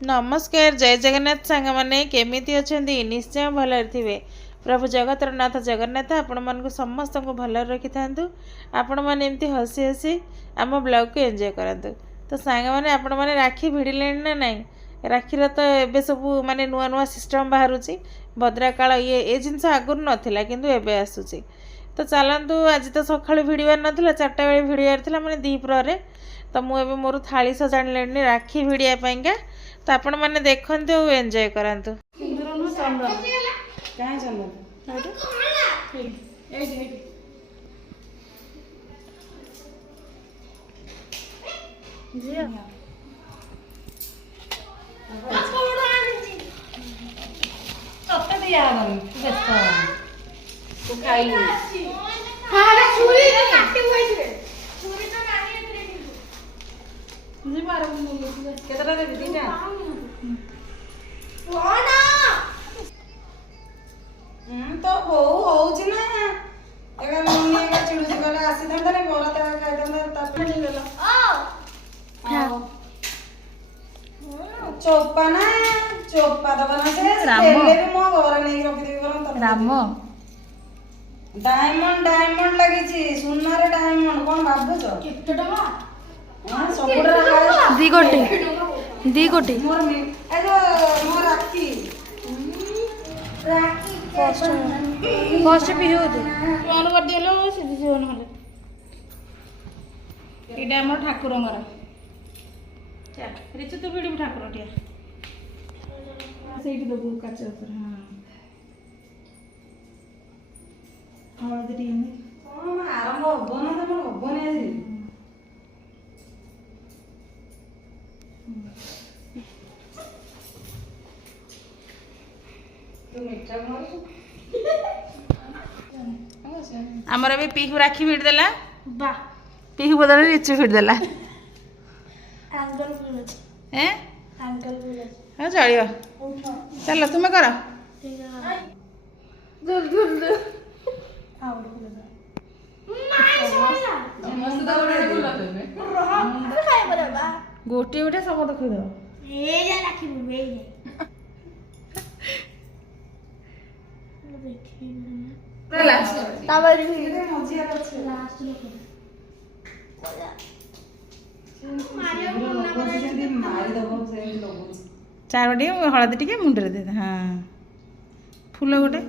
नमस्कार जय जगन्नाथ सांग मैंने केमिति अछंती निश्चय भल थे। प्रभु जगतर नाथ जगन्नाथ आपण मानक समस्त को भल रखि था। आपण मैंने एमती हसी हसी आम ब्लॉग को एंजॉय करंतु। तो सांग मैंने आपण मैंने राखी भिड़े ना नाई राखीर तो एबे सब माने नुआ नुआ सिस्टम बाहर भद्राकाल ये जिनस आगुरी नाला किंतु एबे आसूची। तो चलतु आज तो सकाळु भिड़ार नाला 4टा बेले भिड़ार था मैंने दीप्रे। तो मुझे मोर थाली सजाणी राखी भिड़ापा। तो आपण मैंने देखते और एंजॉय करंतु। तो हो ना एगा मम्मी एगा चिड़ुसी गला आसी था ने बोला ता खाइ था ता नहीं गला चोपा ना चोपा दबना से पहले भी मो घर नहीं रखि देबी करम राम डायमंड डायमंड लगी छी सोना रे डायमंड कोन बाबू छ केते टका हां सबुडा दी गोटी मोर में ए जो मोर राखी फर्स्ट भी हो दे ऑन कर दिलो सीधी से ऑन हले एटा हमर ठाकुरंगर चा रिचु तो भिडी ठाकुर टिया सेठी दबु काच ऊपर हां हळदी टिया कोन आरंभ होबो ना तमर होबो ने आजी आमर भी पीहू राखी भिड़ देला पीहू बदल रिचु भिड़ देला हाँ चलियो चलो तुम्हें कर गोटे गोटे सब देखी चारोटी हलदी टे मुंडे दे हाँ फूल गोटे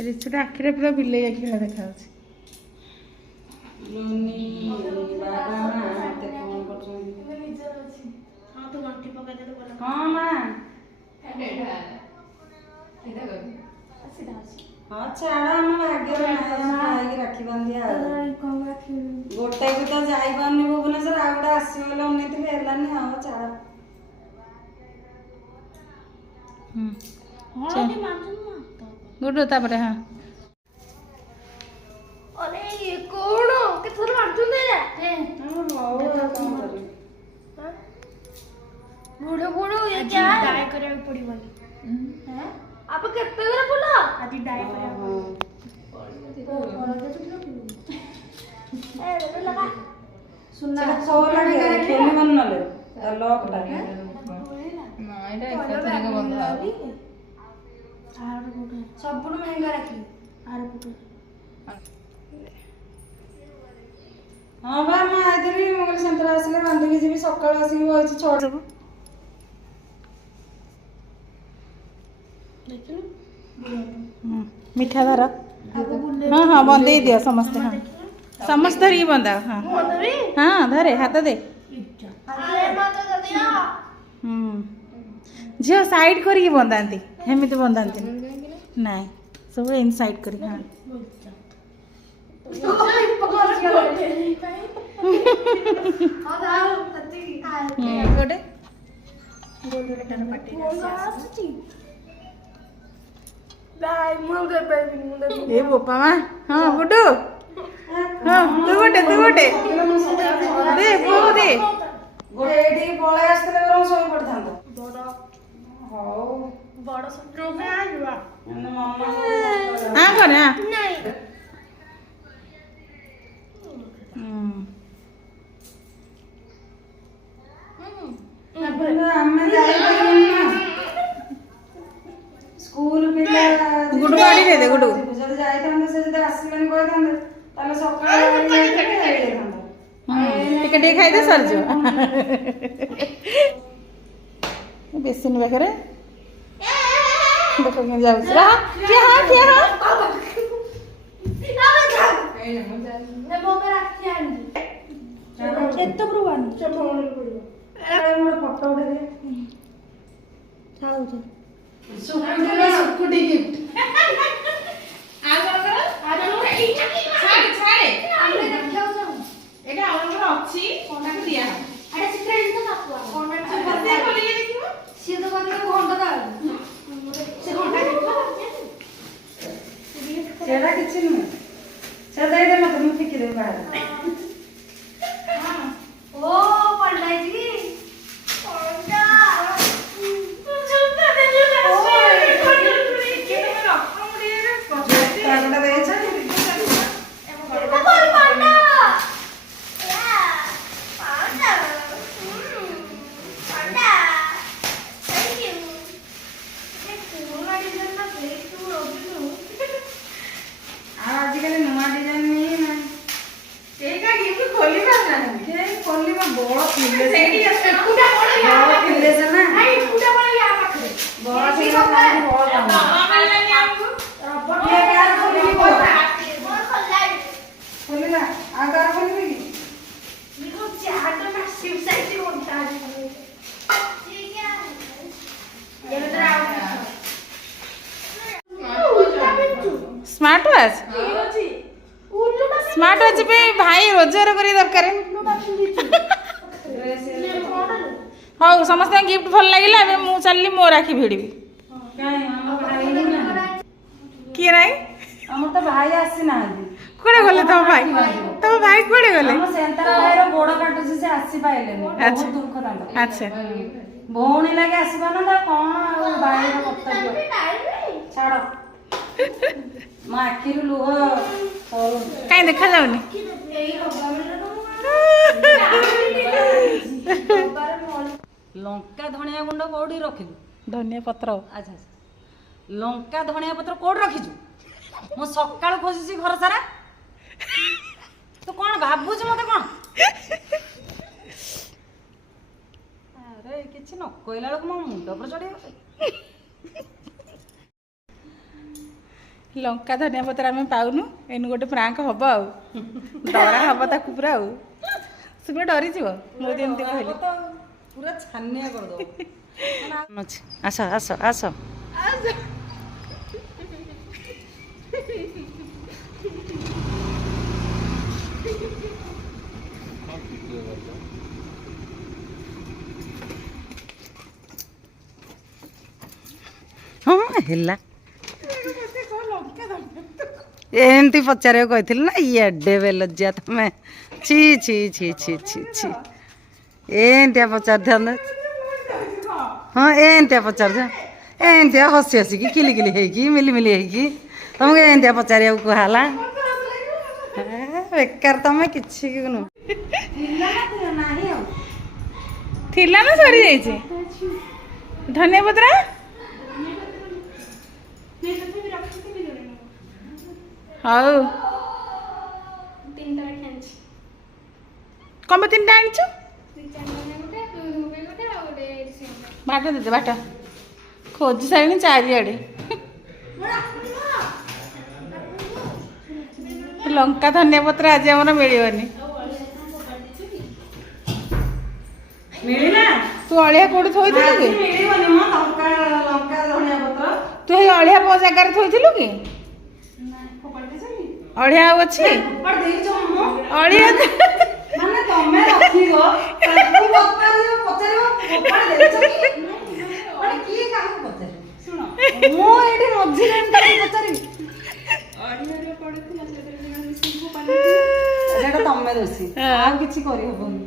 रिचुटा आखिरे पूरा बिले आखिरा देखा गोटे भी तो जाई पानी भुवनेश्वर आ गोटे आसो अनेली हाँ छाड़ गुड तापर हाँ अरे ये कौन के थोड़ा अर्जुन दे रे बूढ़ो बूढ़ो ये क्या डाई करे पड़ीबनी हैं आप केते करे बोला आज डाई करे ए रे लगा सुनना सो लगे खेलने मन न ले लॉक टा ना एटा एक तरह का बंद है आर बूढ़ो सब बूढ़ो महंगा रखी आर बूढ़ो हाँ बा मैं आइली मुझे संतरा आसले बांधिकी जी सका आसिक बस छोड़ सब मीठा धर हाँ हाँ बंदे दियो समस्ते हाँ समस्त धरिकी बंदा हाँ हाँ धरे हाथ दे झील साइड करी बंदाती हेमिति बंदाती नाई सब इन साइड करी हाँ ए बोपा मा हाँ गुड्डू हाँ तू गोटे दे पुओ दे गोटे एठी पळे आस्ते बरं सोई पडथांतो हौ ବଡ ସପ୍ତମ ଆଣିବା ମାନେ ମାମା हाँ करे हाँ ନାଇଁ ଆମେ ଯାଇପାରିବୁନି ନା ସ୍କୁଲ ପିଲା गुडू गाड़ी दे दे गुडू ଯଦି ଯାଇଥାନ୍ତେ ସେ ଯଦି ଆସିବେନି କହିଥାନ୍ତେ ତାହେଲେ ସକାଳେ ହେଇଯାଇଥାନ୍ତା ଟିକେ ଟିକେ ଖାଇଦେ ସରିଯିବ ବେସିନ ପାଖରେ ଦେଖ କେମିତି ଯାଉଛି ଠିଆ ହ ଠିଆ ହ ଏତେ ପ୍ରୋଗ୍ରାମ ଗୋଟେ ଫଟୋ ଉଠେଇ ଥାଉ ସୁକୁଟି ଗିଫ୍ଟ এটা আমার ଅଛି কোনটাকে দিয়া আরে সিক্রেট তো কাপুয়া কোনটা বসে খোলিয়ে দেখিব সে তো কথা ঘন্টা দাও সে ঘন্টা ସେଟା କିଛି ନୁହେଁ ସେଟା ଦେଇଦେ ମତେ ମୁଁ ଫିକି ଦେବି ବାହାରେ ও পাল্টাইছি কি কোনটা କାର୍ଡଟା ଦେଇଛ ଆଉ ଆଜିକାଲି ନୂଆ ଡିଜାଇନ ନେଇ ନା ସେଇଟା ଗିଫ୍ଟ ଖୋଲି ପାରୁନାହାନ୍ତି କେହି ଖୋଲିବା ବଡ଼ ଥିଲେ ସେଇଠି ଅଛି ବଡ଼ ଥିଲେ ସେ ନା ବଡ଼ ଥିଲେ କାହିଁକି ବଡ଼ କାମ କିଏ କାହାର ଖୋଲିବ ଖୋଲିଲା ଆଉ କାହାର ଖୋଲିବି କି स्मार्ट वाच स्मार्ट वाच पे भाई रोजगार करी दरकार हौ समस्त गिफ्ट भल लगिला एबे मु चलली मो राखी भिड़बी କାଇଁ ଆମ ଭାଇ ନା किए नाई ଆମର ତ ଭାଇ ଆସିନାହାନ୍ତି कुड़े गले तम भाई कुड़े गले ଆମ ସେନ୍ତାର ଭାଇର ଗୋଡ଼ କାଟୁଛି ସେ ଆସିପାଇଲେନି ବହୁତ ଦୁଃଖ ତାଙ୍କର अच्छा ଭଉଣୀ ଲାଗି ଆସିପାରୁନା କଣ ଆଉ ଭାଇର କର୍ତ୍ତବ୍ୟ ଛାଡ଼ ମୋ ଆଖିରୁ ଲୁହ ସରୁ कहीं देखा जाउनी ଲଙ୍କା ଧଣିଆ ଗୁଣ୍ଡ କୋଉଠି ରଖିଲୁ धनिया पत्र ଆଚ୍ଛା ଲଙ୍କା ଧଣିଆ ପତ୍ର କୋଉଠି ରଖିଛୁ ମୁଁ ସକାଳୁ ଖୋଜିଛି ଘର ସାରା ତୁ କଣ ଭାବୁଛୁ ମତେ କଣ ଆରେ କିଛି ନ କହିଲା ବେଳକୁ ମୋ ମୁଣ୍ଡ ଉପରେ ଚଢିବ लंका धनिया पत्र आम पाऊनु एनु गोटे प्रांक हम आउ डरा हम ताकू पूरा आउ से पूरा डरी जीव मोदी एमती कहले ପୁରା ଛାନିଆ କରିଦବ ଆସ ଆସ ଆସ ହଁ ହେଲା ଏମିତି ପଚାରିବାକୁ କହିଥିଲି ନା ଇଏଡେ ବେଲଜ୍ଜା ତମେ ଛି ଛି ଛି ଛି ଛି ଛି ଏମିତିଆ ପଚାରିଥାନ୍ତେ ହଁ ଏମିତିଆ ପଚାରିଥା ଏମିତିଆ ହସି ହସିକି କିଲି କିଲି ହେଇକି ମିଲି ମିଲି ହେଇକି ତମକୁ ଏମିତିଆ ପଚାରିବାକୁ କୁହାହେଲା ବେକାର ତମେ କିଛି ନୁହଁ थिला ना सरी जाइए धनिया पत्र हाउ कम तीन टा आनी बाट दे बाट खोज सारे चारिआडे लंका धनिया पत्र आज आम मिलनी ମିଳିଲା तू अलिया कौटी थोइलु कि ମିଳିବନି ମ ଲଙ୍କା ଲଙ୍କା ଧଣିଆ ପତ୍ର तू हे अलिया पो जगार थोइलु कि अलिया अच्छी ଫୋପାଡ଼ି ଦେଇଛ ମୁଁ अलिया ମାନେ ତମେ ରଖିବ ତାକୁ ପଚାରିବ ଫୋପାଡ଼ି ଦେଇଛ ମାନେ କିଏ କାହାକୁ ପଚାରିବ ଶୁଣ ମୁଁ ଏଇଠି ମଝିରେ କାହାକୁ ପଚାରିବି ସେଇଟା ତମେ ଦୋଷୀ ଆଉ କିଛି କରିହବନି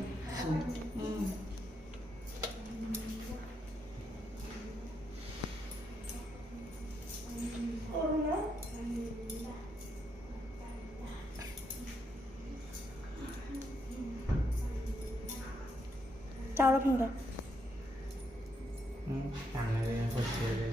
ଚାଉଳ ଫୁଣ୍ଡ କାନରେ ବସିବେ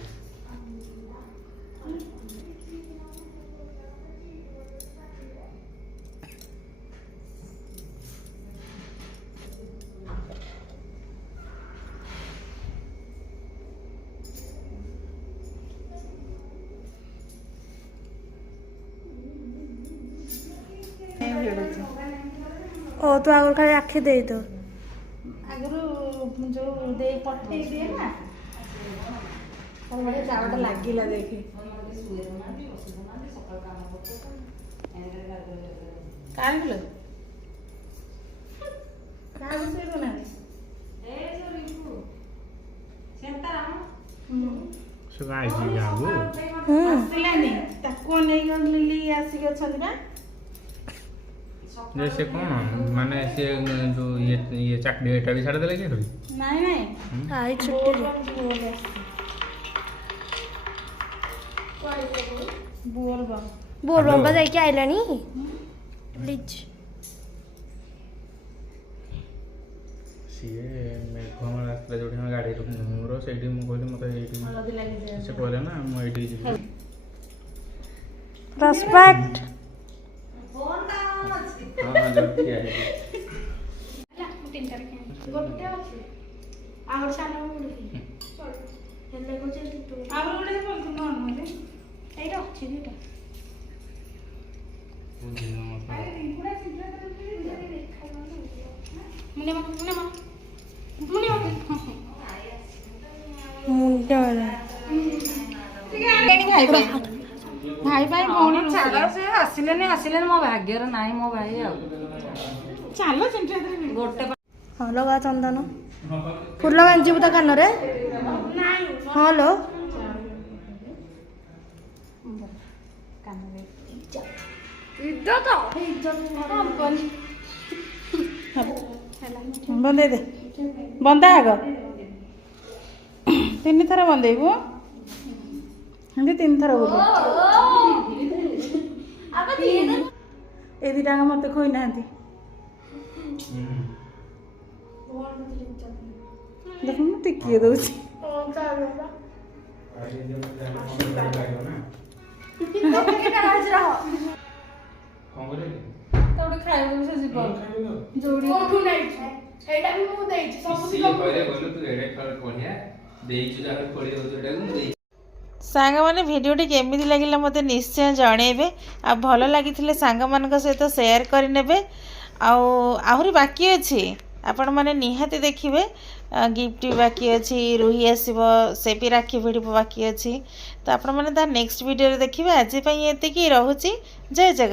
ଓ ତୁ ଆଗରୁ ଖାଲି ଆଖି ଦେଇଦ ଆଗରୁ ଯୋଉ ଦେଇ ପଠେଇ ଦିଏ ନା ବଢ଼ିଆ ଚାଉଳଟା ଲାଗିଲା ଦେଖି କାଢ଼ିଲ କାହାକୁ ଶୋଇବୁନାହାନ୍ତି ସବୁ ଆଇଛି ଗାଁକୁ ଆସିଲାନି ତାକୁ ନେଇଗଲି ଆସିକି ଅଛନ୍ତି ନା ଯେ ସେ କ'ଣ ମାନେ ସେ ଯୋଉ ଇଏ ଚାକିରି ଏଇଟା ବି ଛାଡ଼ିଦେଲେ କି ନାଇଁ ନାଇଁ ଆଇ ଛୁଟିରେ ବୋଲବମ୍ ବୋଲବମ୍ବା ଯାଇକି ଆଇଲାଣି ପ୍ଲିଜ ସିଏ ମେଘମଳ ଆସିଥିଲା ଯୋଉଠି ଆମେ ଗାଡ଼ି ମୋର ସେଇଠି ମୁଁ କହିଲି ମୋତେ ଏଇଠି ସେ କହିଲେ ନା ମୁଁ ଏଇଠିକି ଯିବି ରେସ୍ପେକ୍ଟ ହଁ ଯୋଉ ଠିଆ ହେଇଛି ଗୋଟେ ଅଛି ଆଉ ସାନ ହେଲେ କହୁଛି ଏଇଟା ଅଛି ଦିଟା ଭାଇ ଭାଇ ଭଉଣୀ ଛାଡ଼ ସେ ଆସିଲେନି ମୋ ଭାଗ୍ୟରେ ନାହିଁ ମୋ ଭାଇ ଆଉ ଚାଲ ଚିନ୍ତା ଗୋଟେ ହଁ ଲଗା ଚନ୍ଦନ ଫୁଲ ବାଞ୍ଚିବୁ ତା କାନରେ ହଁ ଲୋ ବନ୍ଦେଇ ଦେ ବନ୍ଦା ଆଗ 3 ଥର ବନ୍ଦେଇବୁ ଏମିତି 3 ଥର ବୋଲ ଏ ଦିଟାଙ୍କ ମତେ ଖୋଇନାହାନ୍ତି ଦେଖୁନ ଟିକିଏ ଦଉଛି ଖାଇବାକୁ ସେ ଯିବ ସେଇଟା ବି ମୁଁ ଦେଇଛି ସାଙ୍ଗମାନେ ଭିଡ଼ିଓଟି କେମିତି ଲାଗିଲା ମୋତେ ନିଶ୍ଚୟ ଜଣେଇବେ ଆଉ ଭଲ ଲାଗିଥିଲେ ସାଙ୍ଗମାନଙ୍କ ସହିତ ସେୟାର କରିନେବେ ଆଉ ଆହୁରି ବାକି ଅଛି ଆପଣମାନେ ନିହାତି ଦେଖିବେ ଗିଫ୍ଟ ବି ବାକି ଅଛି ରୁହି ଆସିବ ସେ ବି ରାକ୍ଷୀ ଭିଡ଼ିବ ବାକି ଅଛି ତ ଆପଣମାନେ ତା ନେକ୍ସଟ ଭିଡ଼ିଓରେ ଦେଖିବେ ଆଜି ପାଇଁ ଏତିକି ରହୁଛି ଜୟ ଜଗନ୍ନାଥ।